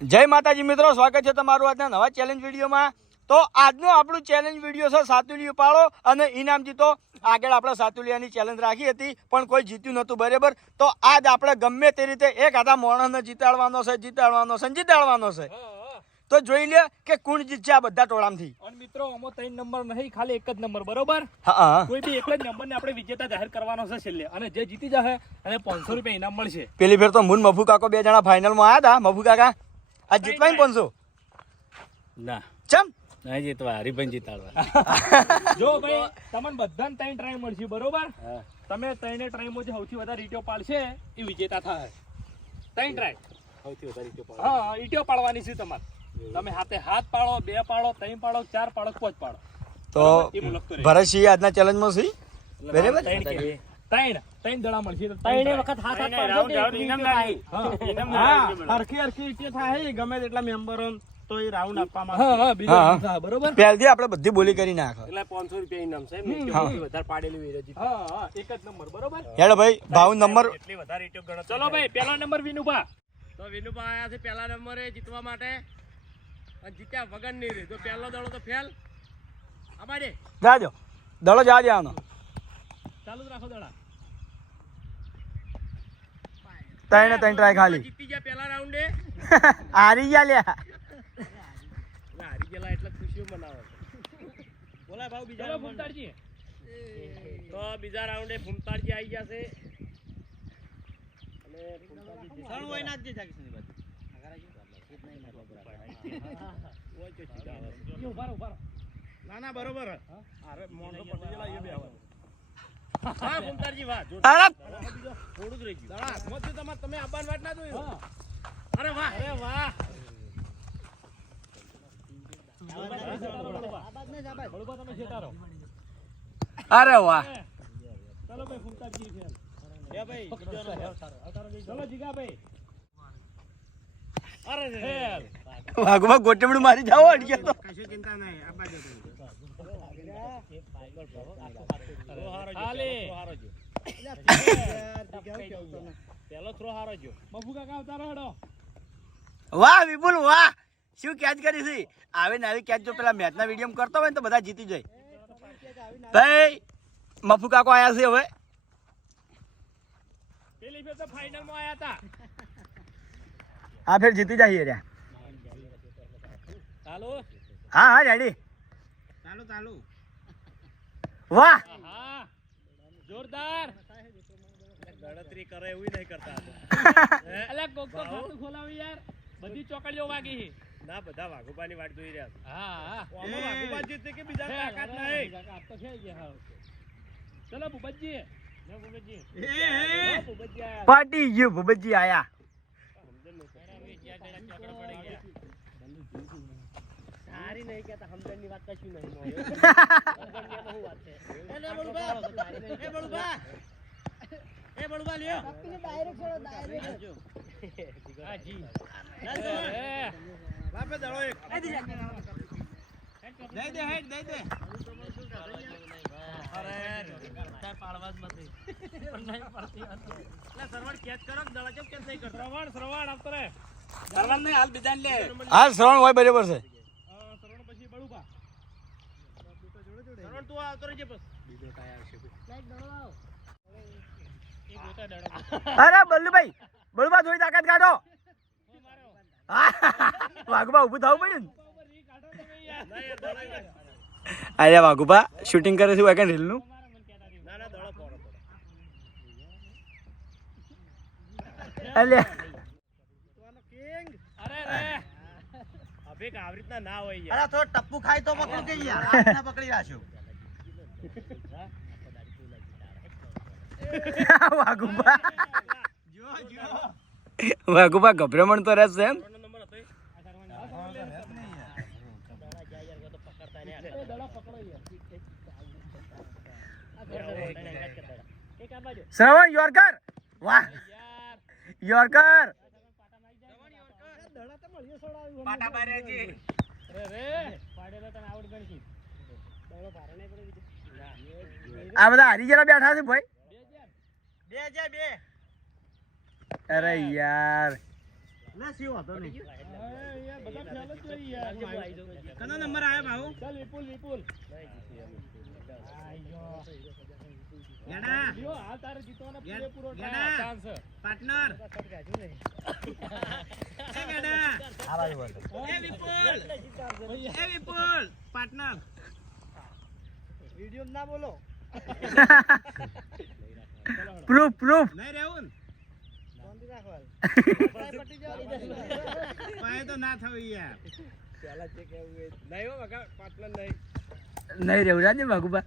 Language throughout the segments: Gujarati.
જય માતાજી મિત્રો સ્વાગત છે તમારું આજના નવા ચેલેન્જ વિડીયોમાં. તો આજનો આપણું ચેલેન્જ વીડિયો છે સાતુલિયું પાડો અને ઇનામ જીતો. આગળ આપણે સાતુલિયાની ચેલેન્જ રાખી હતી પણ કોઈ જીત્યું નહોતું બરાબર? તો આજ આપણે ગમે તે રીતે એક આધા મોણસને જીતાડવાનો છે જીતાડવાનો છે જીતાડવાનો છે. તો જોઈ લે કે કોણ જીતશે આ બધા ટોળામાંથી. અને મિત્રો આમાં ત્રણ નંબર નહીં ખાલી એક જ નંબર બરોબર? હા કોઈ બી એક જ નંબર ને આપણે વિજેતા જાહેર કરવાનો છે છેલ્લે. અને જે જીતી જશે એને પાંચસો રૂપિયા ઇનામ મળશે. પેલી ફેર તો મુન મફુ કાકો બે જણા ફાઇનલમાં આવ્યા હતા. મફુ કાકા આ જીતવાય પહોંચો ના. ચમ? નહીં જીતવા હરિભાઈ જીતાડવા. જો ભાઈ તમને બધાને ત્રણ ટ્રાય મળશે બરોબર? તમે ત્રણે ટ્રાયમાં જે સૌથી વધારે ઈટીઓ પાડશે એ વિજેતા થાય. ત્રણ ટ્રાય સૌથી વધારે ઈટો પાડો. હા ઈટીઓ પાડવાની છે તમારે. તમે હાથે હાથ પાડો બે પાડો ત્રણ પાડો ચાર પાડો પાંચ પાડો. તો. ભરતસિંહ આજના ચેલેન્જમાં છે બરાબર? ત્રણ ત્રણ દડા મળશે ત્રણે ત્રણ વખત હાથ હાથ ઇનામ. હા હરખી હરખી રીતે થાય ગમે તેટલા મેમ્બરો તો એ રાઉન્ડ આપવામાં હા હા બીજો હા, હા. રાઉન્ડ થાય, બરોબર? પહેલથી આપણે બધી બોલી કરી નાખો. એટલે પાંચસો રૂપિયા ઇનામ છે એમ વધારે પાડેલું એ હા હા એક જ નંબર બરોબર? હેડો ભાઈ ભાવ નંબર જેટલી વધારે ઈટો ગણતરી ચલો ભાઈ પેલો નંબર વિનુભા. તો વિનુભા આયા છે પહેલા નંબરે જીતવા માટે. અને જીત્યા વગર નહીં રે તો પહેલો દડો તો ફેલ અમારે જાજો. દડો જાજો આનો. ચાલુ રાખો દડા. ત્રણે ત્રણ ટ્રાય ખાલી. જીતી ગયા પહેલા રાઉન્ડે હારી ગયા લ્યા. હારી ગયેલા એટલે ખુશીઓ મનાવો. બોલા ભાવ બીજા ફૂમતાડજી તો બીજા રાઉન્ડે ફૂમતાળજી આવી ગયા છે. અને ફૂમતાળજી જીતી હોય નાખજે જાગીશની. ના ના બરોબર. અરે મોટો પટી ગયેલા એ બે આવે. હા ફૂમતાળજી વાહ અરે થોડું જ રહી ગયું દડા હાથમાંથી તમે આવવાની વાત ના હા. અરે વાહ અરે વાહ. અરે વાહ ચલો ભાઈ. ચલો રે. વાઘમાં ગોટમડું મારી જાઓ અડકે તો. ચિંતા નહીં થ્રો હારો કાકા હેડો. વાહ વિપુલ વાહ. શું કેચ કરી છે? આવે ને આવી કેચ જો પેલા મેચના વીડિયો કરતો હોય ને તો બધા જીતી જાય. ભાઈ મફુ કાકો આયા છે હવે. પેલી ફેર તો final માં આયા હતા હા ફેર જીતી જાય રે ચાલો. હા હા રેડી. ચાલુ ચાલુ. વાહ. જોરદાર. ગણતરી કરે એવું નહીં કરતા તો. કોક તો ખાતું ખોલાવી યાર. બધી ચોકડીઓ વાગી ના બધા વાઘુબાની વાટ જોઈ રહ્યા હા હા. વાઘુબા જીતે કે બીજા તાકાત નહીં બીજા તો છે જ, હા. ચલો ભૂપતજી. આયા. પાટી આયા. સારી નહીં કહેતા, સમજણની વાત કશું નહીં મોય. સમજણની એમાં શું વાત છે? એ લે બળુબા. એ બળુબા. એ બળુબા લ્યો. હા, જી. ચાલ તમે. એ, લાપે દડો એક. દઈ દે હેડ દઈ દે શ્રવણ શ્રવણ આપતો નહીં હાલ બીજાને લે હાલ શ્રવણ હોય બરાબર છે બળુભા. સરવણ તું આવતો રહેજે બસ. એ ગોતા દડો. અરે બલ્લુભાઈ બલુભા થોડી તાકાત કાઢો. હા, વાઘુભા ઊભું થવું પડ્યું. અરે વાઘુભા શૂટિંગ કરે છે વેકન રીલનું અલ્યા અરે રે અભિક આવી રીતના ના હોય યાર. અરે થોડો ટપ્પુ ખાય તો પકડી કે યાર? હાથના પકડી રાખ્યો વાગુબા જો જો. વાગુબા ગભરામણ તો રહેશે એમ. શ્રવણ યોરકર. વાહ. યાર. યોરકર. પાટા બાર્યાજી અરે રે. પાડેલો તને આવડ ગણશી. દડો ભારે નહીં પડે આ બધા હરી જરા બેઠા છે ભાઈ. બે જાય બે અરે યાર. લે શિવ હતો નહીં. બધા ખ્યાલ જ જોઈએ યાર. કનો નંબર આયો ભાઉ ચાલ વિપુલ વિપુલ. ગેડા પાર્ટનર. એ ગેડા એ વિપુલ. એ વિપુલ. પાર્ટનર. વીડિયો ના બોલો. Proof proof. નહીં રહેવું ને. શાંતિ રાખવા પટી જવા પાય તો ના થવું યાર. નહીં હો પાર્ટનર નહીં. નહીં રહેવું રાજે બાગુબા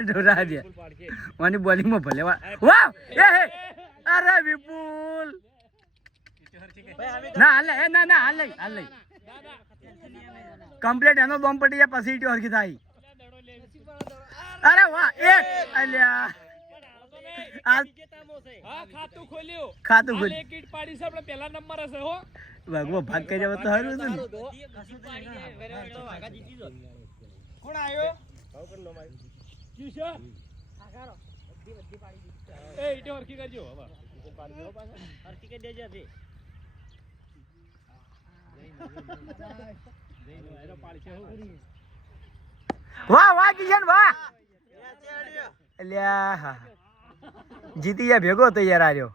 ઢોરા દે. પાડશે બોલિંગમાં ભલે વાહ! વાહ એ હે અરે વિપુલ. ના હાલે એ ના ના હાલ હાલ કમ્પ્લીટ એનો બોમ્બ પટી જાય પછી ઈટી હરખી થાય. અરે વાહ એક અલ્યા. ખાતું ખોલ્યું. ખાતું હાલ ખોલ પાડી છે આપણે પહેલા નંબર હશે હો. ભાગવા ભાગ કરી જવા તો હારું હતું ને. કોણ આવ્યો? કિશન એ ઈટો હરખી કરજો હવે. હરકી કે દેજે અભી વાહ વાહ કિશન વાહ. અલ્યા હા જીતી ભેગો તો યાર આર્યો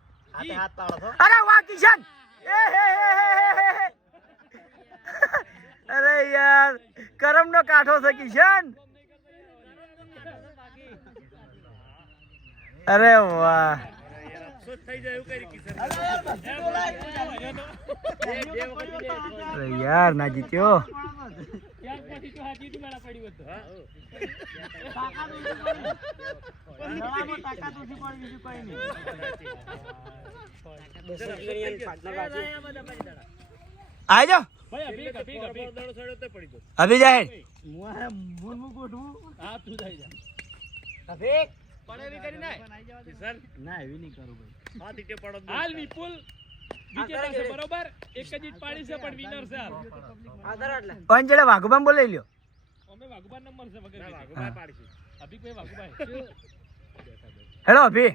અરે વાહ કિશન. એ હે હે હે હે હે. અરે યાર કરમ નો કાંઠો છે કિશન. અરે વાહ. યાર ના જીત્યો. ત્યાર અભી જાહેર મૂળ મૂળ ગોઠવું? હા તું થઈ જા. પણ એવી કરી નાય. કિશન ના એવી નહીં કરું ભાઈ. હાથ ઈટે પડો હાલ વિપુલ વિજેતા છે. બરોબર? એક જ ઈટ પાડી છે પણ વિનર છે હાલ. કોણ ચડે વાઘુબામ બોલાઈ લ્યો. અમે વાઘુબા નંબર છે વગર ના બીજે. વાઘુભાઈ અભી કોઈ હેલો અભી.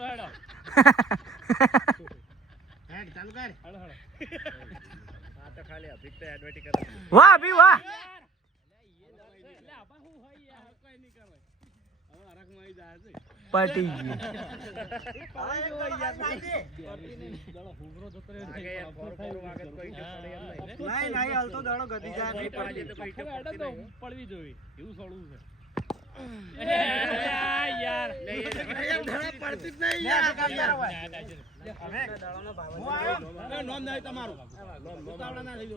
હેડો. વાહ અભી વાહ પટી ગયું જોઈએ એવું સોડવું છે યાર નહીં, પડતી જ નહીં યાર નોમ નહીં તમારું ઉતાવળા ના થઈ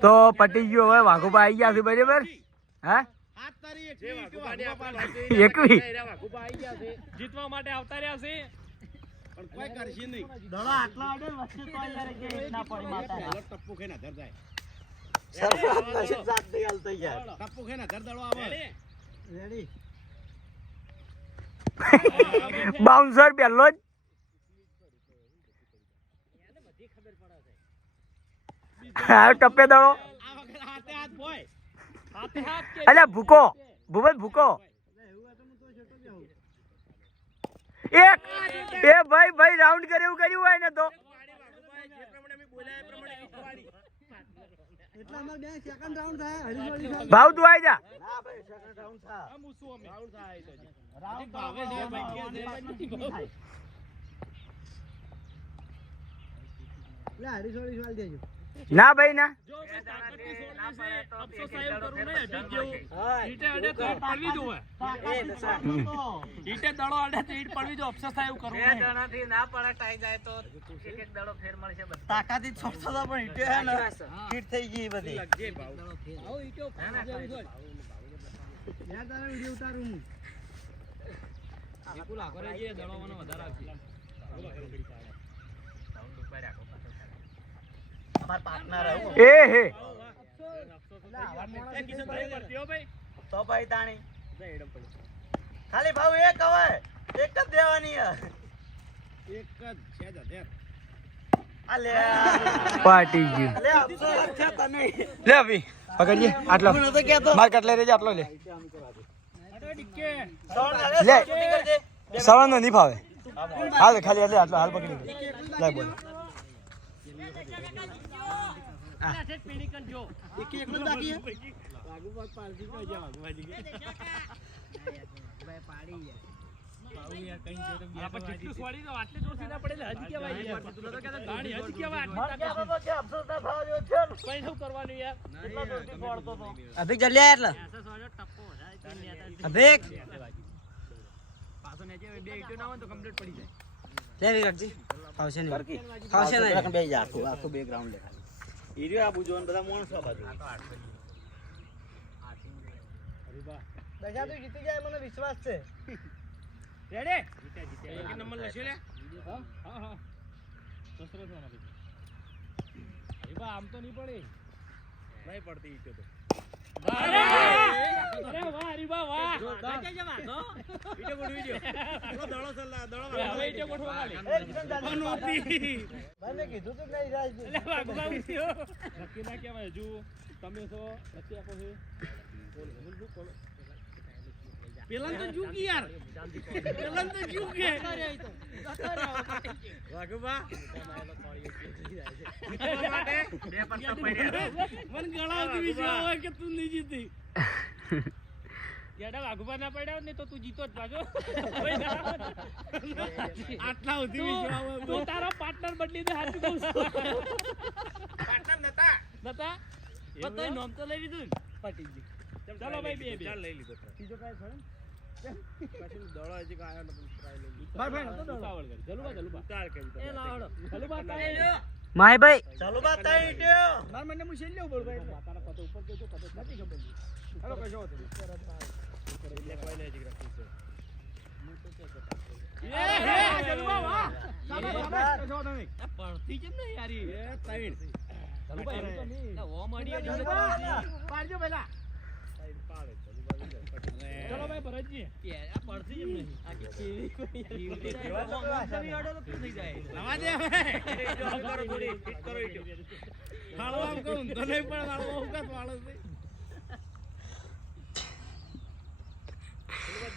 તો પટી ગયું હવે વાઘુબા આવી ગયા છે બરાબર હા એકવી. જીતવા માટે આવતા રહ્યા છે પણ કોઈ કરશે નહીં. દડો આટલા આડે વચ્ચે તો યાર કે ના પડી માતા ટપ્પુ ખાઈને ધર જાય. ટપ્પુ ખાઈને ધર દડો આવે. રેડી? બાઉન્સર પહેલો જ. હા ટપ્પે અલ્યા ભૂકો. ભૂપત ભૂકો. એક, બે ભાઈ ભાઈ રાઉન્ડ કરે એવું કર્યું હોય ને તો. ભાવ તું આવી જા આમ ઊંચું અમે ના ભાઈ ના. જો મેં તાકાતથી છોડવી છે, અફસોસ આવ્યો કરું નહીં, અઢી જેવું. તો ઈટ પડવી જોવે. ઈટે દડો અડે તો ઈટ પડવી જો અફસોસ થાય એવું કરવું નહીં. તાકાતી છોડતો તો પણ ઈટે હે ને ફિટ થઈ ગઈ બધી. જે ભાવ યાર તારા વિડિયો ઉતારું હું. વિપુલ આખો રહી ગયો, દડોવાનો વધારે આપી. અમાર પાર્ટનર આવું એ હે એ કિશનભાઈ કરતી હો ભાઈ? તો ભાઈ તાણી. ખાલી ભાવ એક હવે. એક જ દેવાની એક જ છે પાટી ગયું. લે અભી આટલો. રેજે આટલો લે. લે. શૂટિંગ નહીં ફાવે હાલ ખાલી આટલો. હાલ પકડી લે. લે બોલ. આપણે જેટલું છોડી દો, આટલી જોરથી ના પડે એટલે અભિક પાછો યાર. બે ઇટો ના. કહેતો તો કમ્પ્લીટ પડી જાય લે જેવો થયો ને. કઈ શું કરવાનું યાર એટલો દૂરથી ફોડતો તો. અભિક જલ્દી આય એટલે અભિક લે વિકટજી ફાવશે નહીં ફાવશે નહીં ઈ રહ્યો આ બુજો. ને બધા માણસો આ બાજુ. એક નંબર લસ્યો લે. હા? હા હા. થવાનો અરે બા, આમ તો નહીં પડે. નહીં પડતી ઈટો તો. તમે છો આપો છે. તો જુકી યાર. પેલાને તો જુકે વાઘુબા. બે પત્તા પડ્યા. મને ગળાવતી હોય કે તું નહીં જીતી? યાડા વાઘુબા ના પડ્યા ને તો તું જીતો જ પાછો આટલા સુધી વિશ્વાસ તું તારો પાર્ટનર બદલી દે હાચું કહું પાર્ટનર નતા નતા પણ તોય નોમ તો લઈ લીધું પટી ગયું. ચાલો ભાઈ બે બે ચાલ લઈ લીધો ત્રીજો કાય છે પછી દડો હજી કાંઈ આવ્યો ટ્રાય લઈ લીધો માર ભાઈ નતો ઉતાવળ કરી. જલુબા જલુબા ચાલ કરી દો. જલુબા તારે માહીભાઈ ચાલો બા તાઈ ઈટ્યો. માર મને છેલ્લે ઉપર ભાઈ તારા કતો ઉપર કેજો નથી ખબર હાલો કશો વાંધો એટલે કોઈને હજી રાખી છે. એ, હે, જલુબા, વાહ. સામે, સામે, કશો વાંધો નહીં. પડતી કેમ નહીં યારી એ ત્રણ જલુબા, એવું તો નહીં. પાડજો પહેલા. ત્રણ પાડે ચાલુ બાજુ જાય. પટી. ચલો ભાઈ દે હવે. કરો થોડી, ઈટ કરો ઈટો. હાલો આમ કહું, તો નહીં પણ હાલો આમ કાં વાળો છે? પેલું દાડો કેચ કરવાનો કે ચલો, આવું કાકા આવતા રહે કે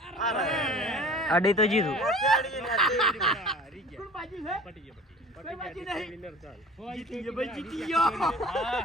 ગેડા તો નહીં. પટી ગયો હા ત્રીજા જીતી ગયો ભાઈ જીતી વાહ,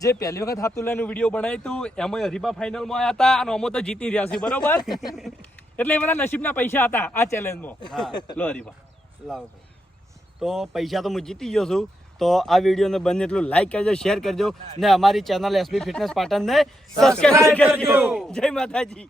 જે પહેલી વખત હાતુલાનું વીડિયો બનાવ્યું હતું એમાં હરીફા ફાઇનલમાં આવ્યા હતા અને અમો તો જીતી રહ્યા છે બરોબર? એટલે એમના નસીબના પૈસા હતા આ ચેલેન્જમાં લો હરીફા. લાવો તો પૈસા તો હું જીતી ગયો છું. તો આ વિડીયોને બંને એટલું લાઈક કરજો શેર કરજો ને અમારી ચેનલ એસબી ફિટનેસ પાટણને સબસ્ક્રાઇબ કરજો. જય માતાજી.